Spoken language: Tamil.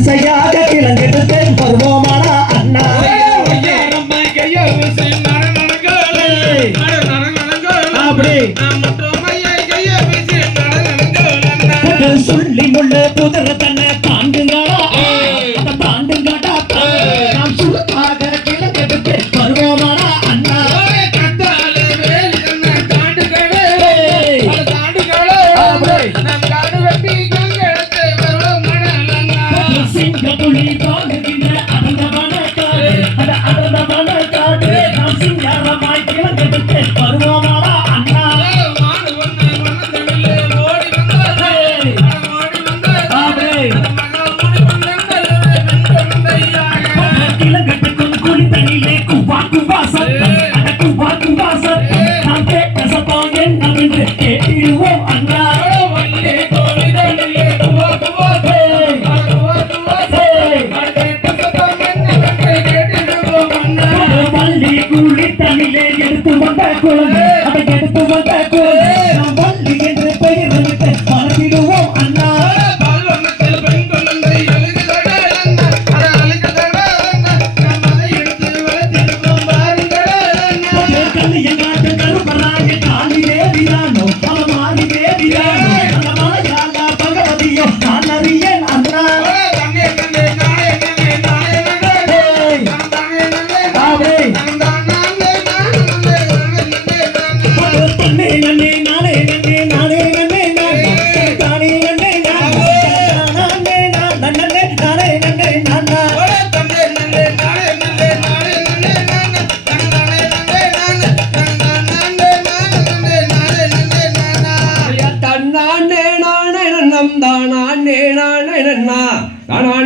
வரிசையாக கிளங்கெடுத்து வருவோமாடா அண்ணா சொல்லி முள்ளு புதற தன்னை தாண்டுங்களா தாண்டுங்கடா நாம் சுழுக்காக கிளங்கெடுத்து வருவோமாடா அண்ணா சிங்கத்துளி தாங்குகின்ற அடந்தவன காடு அடந்தவன காடு நாம் சிங்காரமாய் கிளங்கெடுத்து வருவோமாடா அண்ணா கிளங்கெட்டுக்கும் குடி தண்ணிலே குவா குவா சத்தம் அட குவா குவா சத்தம் நாம் கேட்ட சத்தம் என்னவென்று கேட்டிடுவோம் அண்ணா வள்ளி குடி தண்ணிலே எடுத்து வந்த குழந்தை அதை எடுத்து வந்த குழந்தை நாம் வள்ளி என்று பெயர் வைத்து மறந்திடுவோம் அண்ணா கல்யாண கருப்பராக காளி தேவியானோ அலமாரி தேவியானோ அலமாரியாக பகவதியோ நான் அறியேன் அண்ணா தானே நானே நன்னம் தானே நானே நன்னா